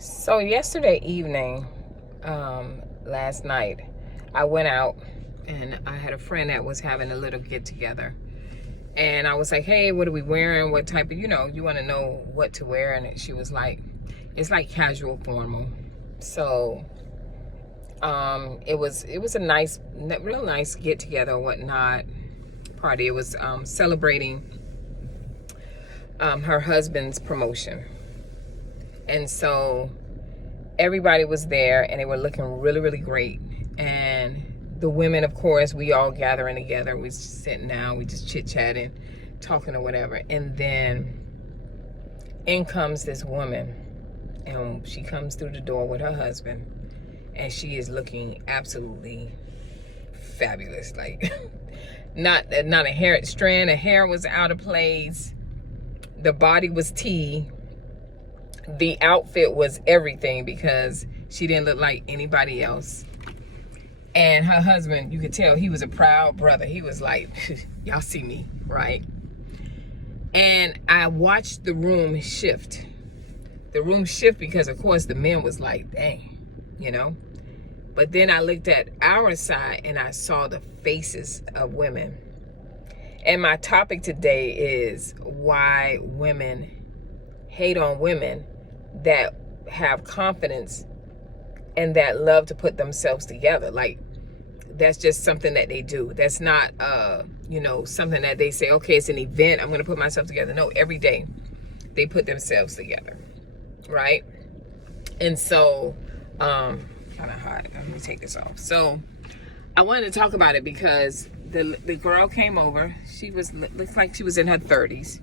So yesterday evening, last night, I went out and I had a friend that was having a little get together. And I was like, hey, what are we wearing? What type of, you want to know what to wear? And she was like, it's like casual formal. So it was a nice, real nice get together or whatnot party. It was celebrating her husband's promotion. And so everybody was there and they were looking really, really great. And the women, of course, we all gathering together. We just sitting down, we just chit-chatting, talking or whatever. And then in comes this woman, and she comes through the door with her husband, and she is looking absolutely fabulous. Like not a hair strand of hair was out of place. The body was tea. The outfit was everything because she didn't look like anybody else. And her husband, you could tell he was a proud brother. He was like, y'all see me, right? And I watched the room shift. The room shift because, of course, the men was like, dang, But then I looked at our side and I saw the faces of women. And my topic today is why women hate on women that have confidence and that love to put themselves together. Like, that's just something that they do. That's not, something that they say, okay, it's an event, I'm going to put myself together. No, every day they put themselves together, right? And so, kind of hot. Let me take this off. So I wanted to talk about it because the girl came over. She looked like she was in her 30s.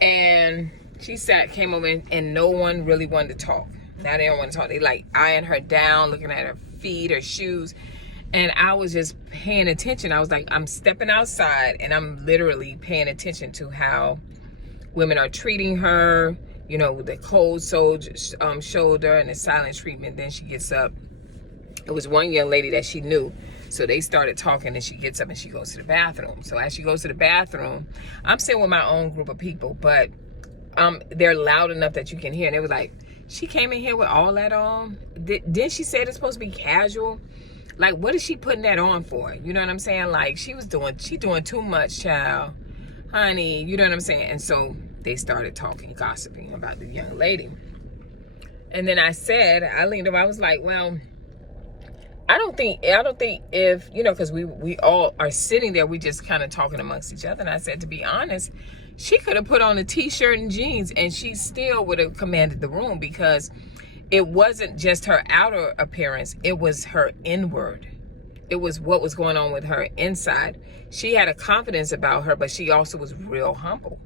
And she came over and no one really wanted to talk. Now they don't want to talk. They like eyeing her down, looking at her feet, her shoes. And I was just paying attention. I was like, I'm stepping outside and I'm literally paying attention to how women are treating her, with the cold shoulder and the silent treatment. Then she gets up. It was one young lady that she knew. So they started talking and she gets up and she goes to the bathroom. So as she goes to the bathroom, I'm sitting with my own group of people, but they're loud enough that you can hear. And they were like, she came in here with all that on? Didn't she say it's supposed to be casual? Like, what is she putting that on for? You know what I'm saying? Like, she doing too much, child. Honey, you know what I'm saying? And so they started talking, gossiping about the young lady. And then I leaned over, I was like, well, I don't think if, because we all are sitting there, we just kind of talking amongst each other. And I said, to be honest, she could have put on a t-shirt and jeans and she still would have commanded the room because it wasn't just her outer appearance. It was her inward. It was what was going on with her inside. She had a confidence about her, but she also was real humble.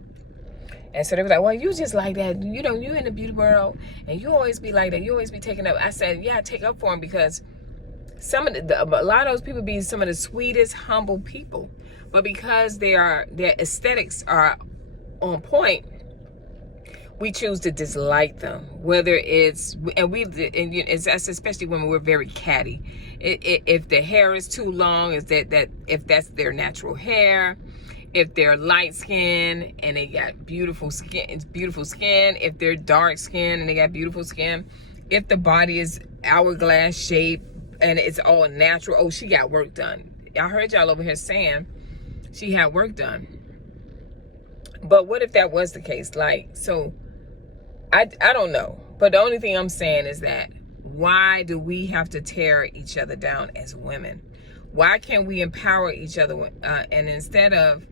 And so they were like, well, you just like that. You in the beauty world and you always be like that. You always be taking up. I said, yeah, I take up for them because a lot of those people be some of the sweetest, humble people. But because their aesthetics are on point, we choose to dislike them. Whether it's that's especially when we're very catty. If the hair is too long, is that if that's their natural hair, if they're light skin and they got beautiful skin, it's beautiful skin. If they're dark skin and they got beautiful skin, if the body is hourglass shape and it's all natural, oh, she got work done. I heard y'all over here saying she had work done. But what if that was the case? Like, so I don't know. But the only thing I'm saying is that why do we have to tear each other down as women? Why can't we empower each other? And instead of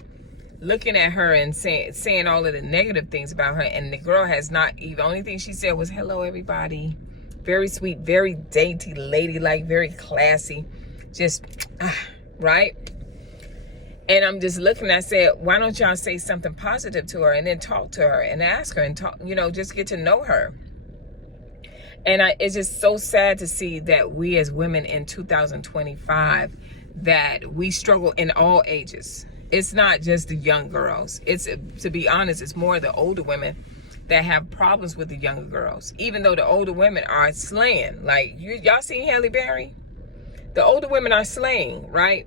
looking at her and saying all of the negative things about her, and the girl has not even, the only thing she said was, hello, everybody. Very sweet, very dainty, ladylike, very classy. Just, right? And I'm just looking, I said, why don't y'all say something positive to her and then talk to her and ask her and talk, just get to know her. And it's just so sad to see that we as women in 2025, that we struggle in all ages. It's not just the young girls. It's, to be honest, it's more the older women that have problems with the younger girls. Even though the older women are slaying. Like, y'all seen Halle Berry? The older women are slaying, right?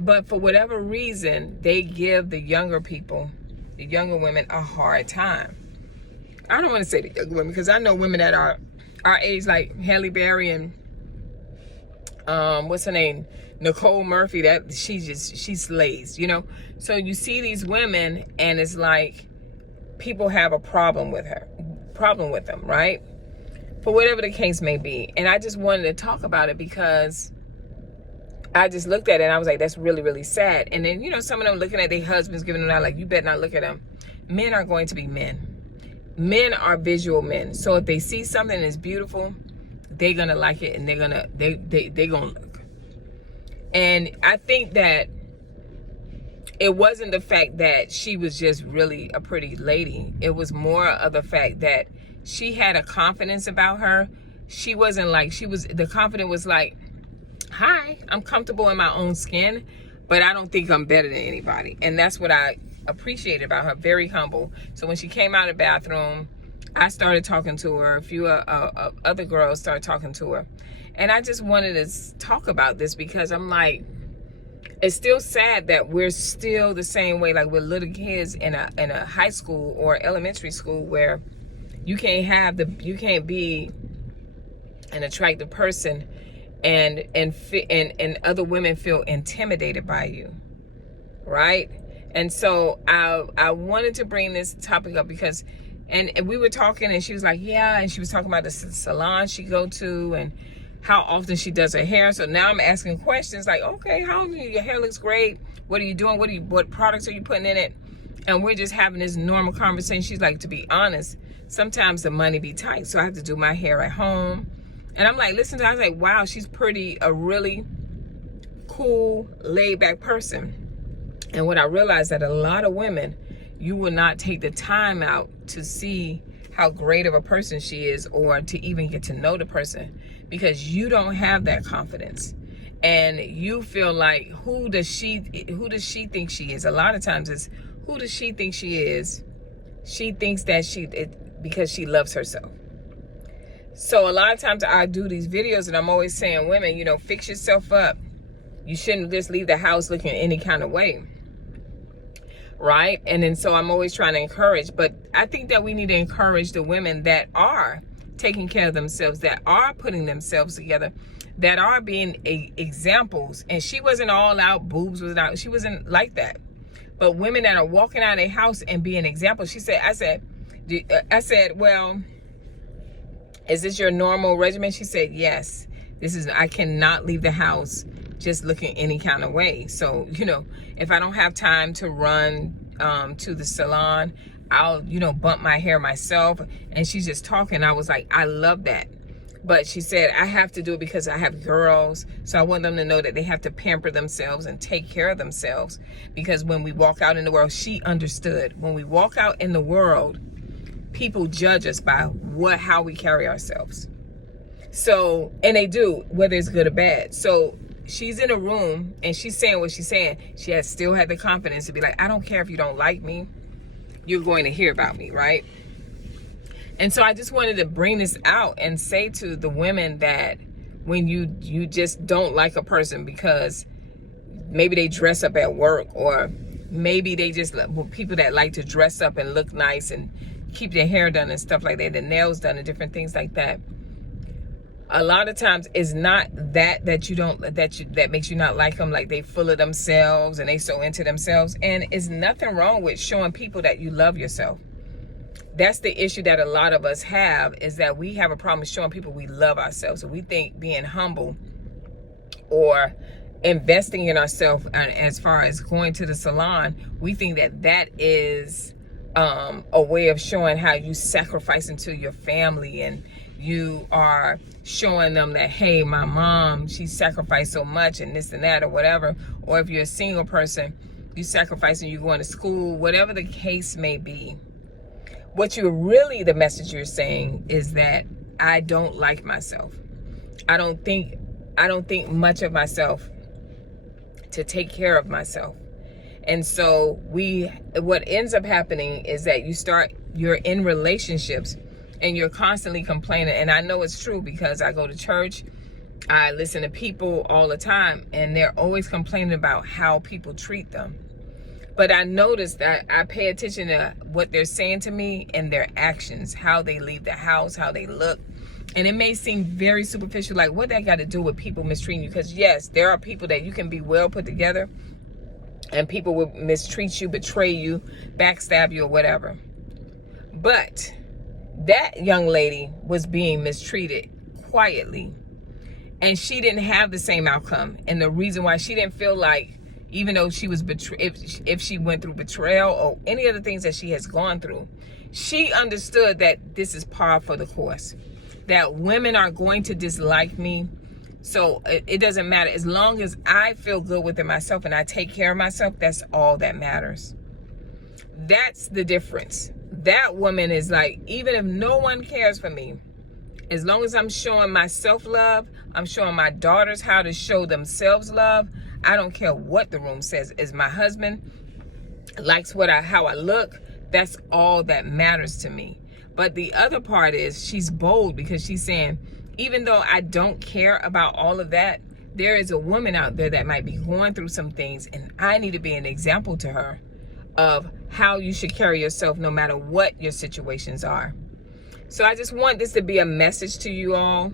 But for whatever reason, they give the younger people, the younger women, a hard time. I don't want to say the young women, because I know women that are our age, like Halle Berry and what's her name, Nicole Murphy, that she slays, you know. So you see these women and it's like people have a problem with them, right? For whatever the case may be. And I just wanted to talk about it because I just looked at it and I was like, that's really, really sad. And then, you know, some of them looking at their husbands, giving them out like, you better not look at them. Men are going to be men. Men are visual men. So if they see something that's beautiful, they're gonna like it, and they're gonna look. And I think that it wasn't the fact that she was just really a pretty lady. It was more of the fact that she had a confidence about her. She wasn't like, the confidence was like, hi, I'm comfortable in my own skin, but I don't think I'm better than anybody. And that's what I appreciated about her. Very humble. So when she came out of the bathroom, I started talking to her. A few other girls started talking to her. And I just wanted to talk about this because I'm like, it's still sad that we're still the same way, like we're little kids in a high school or elementary school where you can't be an attractive person and other women feel intimidated by you, right? And so I wanted to bring this topic up because and we were talking and she was like, yeah, and she was talking about the salon she go to and how often she does her hair. So now I'm asking questions like, okay, your hair looks great. What are you doing? What products are you putting in it? And we're just having this normal conversation. She's like, to be honest, sometimes the money be tight, so I have to do my hair at home. And I'm like, listen to her. I was like, wow, she's a really cool, laid back person. And what I realized that a lot of women, you will not take the time out to see how great of a person she is or to even get to know the person because you don't have that confidence. And you feel like, who does she think she is? A lot of times it's, who does she think she is? She thinks that because she loves herself. So a lot of times I do these videos and I'm always saying, women, you know, fix yourself up. You shouldn't just leave the house looking any kind of way. Right? And then so I'm always trying to encourage, but I think that we need to encourage the women that are taking care of themselves, that are putting themselves together, that are being examples. And she wasn't all out, boobs was out. She wasn't like that. But women that are walking out of their house and being examples. I said, well, is this your normal regimen? She said, yes. I cannot leave the house just looking any kind of way. So, you know, if I don't have time to run to the salon, I'll, you know, bump my hair myself. And she's just talking. I was like, I love that. But she said, I have to do it because I have girls. So I want them to know that they have to pamper themselves and take care of themselves. Because when we walk out in the world, she understood. When we walk out in the world, people judge us by how we carry ourselves. So, and they do, whether it's good or bad. So she's in a room and she's saying what she's saying. She has still had the confidence to be like, I don't care if you don't like me. You're going to hear about me, right? And so I just wanted to bring this out and say to the women that when you just don't like a person because maybe they dress up at work, or maybe they just, people that like to dress up and look nice and keep their hair done and stuff like that, their nails done and different things like that. A lot of times it's not that makes you not like them, like they full of themselves and they so into themselves. And it's nothing wrong with showing people that you love yourself. That's the issue that a lot of us have, is that we have a problem showing people we love ourselves. So we think being humble or investing in ourselves, as far as going to the salon, we think that is a way of showing how you sacrifice into your family, and you are showing them that, hey, my mom, she sacrificed so much and this and that or whatever. Or if you're a single person, you sacrificing, you going to school, whatever the case may be. The message you're saying is that I don't like myself. I don't think much of myself to take care of myself. And so what ends up happening is that you're in relationships and you're constantly complaining. And I know it's true because I go to church, I listen to people all the time, and they're always complaining about how people treat them. But I noticed that I pay attention to what they're saying to me and their actions, how they leave the house, how they look. And it may seem very superficial, like what that got to do with people mistreating you? Because yes, there are people that you can be well put together and people will mistreat you, betray you, backstab you, or whatever. But that young lady was being mistreated quietly, and she didn't have the same outcome. And the reason why, she didn't feel like, even though she was if she went through betrayal or any of the things that she has gone through, she understood that this is par for the course, that women are going to dislike me. So it doesn't matter. As long as I feel good within myself and I take care of myself, that's all that matters. That's the difference. That woman is like, even if no one cares for me, as long as I'm showing myself love, I'm showing my daughters how to show themselves love. I don't care what the room says. As my husband likes how I look, that's all that matters to me. But the other part is, she's bold because she's saying, even though I don't care about all of that, there is a woman out there that might be going through some things, and I need to be an example to her of how you should carry yourself no matter what your situations are. So I just want this to be a message to you all,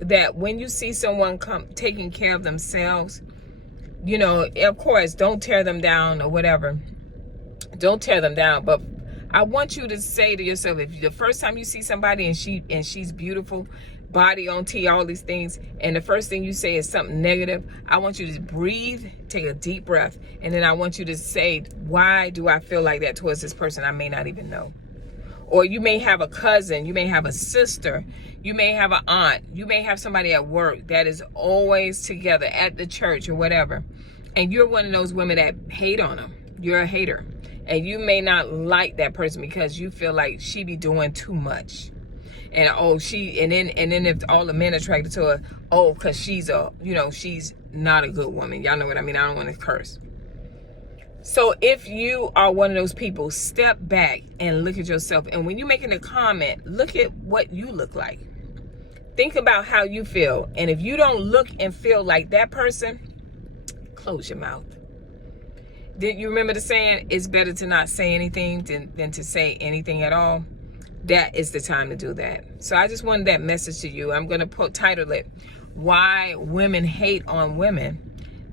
that when you see someone taking care of themselves, of course, don't tear them down or whatever. Don't tear them down. But I want you to say to yourself, if the first time you see somebody and she's beautiful, body on T, all these things, and the first thing you say is something negative, I want you to breathe, take a deep breath, and then I want you to say, why do I feel like that towards this person I may not even know? Or you may have a cousin, you may have a sister, you may have an aunt, you may have somebody at work that is always together at the church or whatever, and you're one of those women that hate on them. You're a hater, and you may not like that person because you feel like she be doing too much. And and then if all the men attracted to her, because she's she's not a good woman. Y'all know what I mean. I don't want to curse. So if you are one of those people, step back and look at yourself. And when you're making a comment, look at what you look like. Think about how you feel. And if you don't look and feel like that person, close your mouth. Did you remember the saying, it's better to not say anything than to say anything at all? That is the time to do that. So I just wanted that message to you. I'm going to title it, Why Women Hate on Women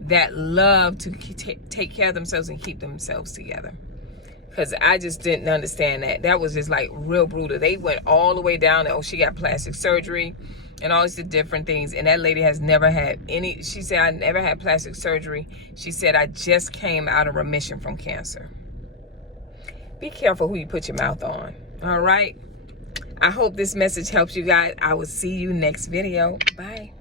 That Love to Take Care of Themselves and Keep Themselves Together. Because I just didn't understand that. That was just like real brutal. They went all the way down. She got plastic surgery and all these different things. And that lady has never had any. She said, I never had plastic surgery. She said, I just came out of remission from cancer. Be careful who you put your mouth on. All right. I hope this message helps you guys. I will see you next video. Bye.